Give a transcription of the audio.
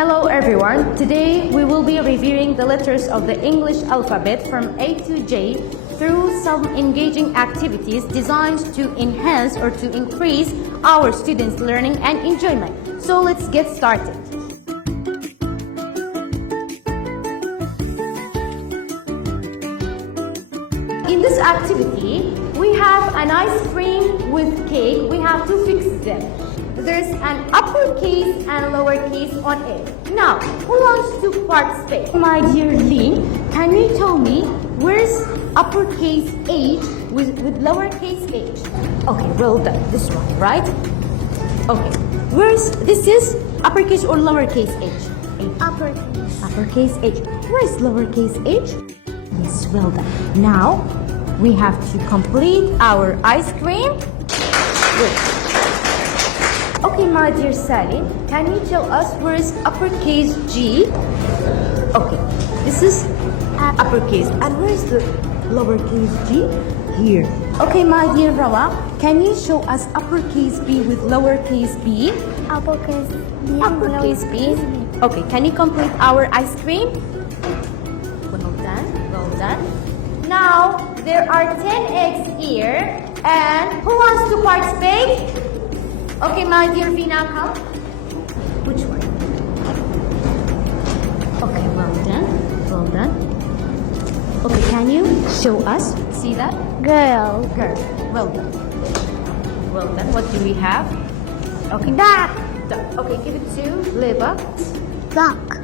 Hello everyone. Today we will be reviewing the letters of the English alphabet from A to J through some engaging activities designed to enhance or to increase our students' learning and enjoyment. So let's get started. In this activity, we have an ice cream with cake. We have to fix them. There's an uppercase and lowercase on it. Now, who wants to participate? My dear Lee, can you tell me where's uppercase H with lowercase h? Okay, well done. This one, right? Okay. This is uppercase or lowercase h? Uppercase. Uppercase h. Where's lowercase h? Yes, well done. Now, we have to complete our ice cream. Good. Okay, my dear Sally, can you tell us where is uppercase G? Okay, this is uppercase. And where is the lowercase g? Here. Okay, my dear Rawa, can you show us uppercase B with lowercase b? Uppercase B. Uppercase B. Okay, can you complete our ice cream? Well done, well done. Now, there are 10 eggs here. And who wants to participate? Okay, my dear Vina, come. Which one? Okay, well done. Well done. Okay, can you show us? See that? Girl. Girl. Well done. Well done. What do we have? Okay. Duck. Duck. Okay, give it to Leva. Duck.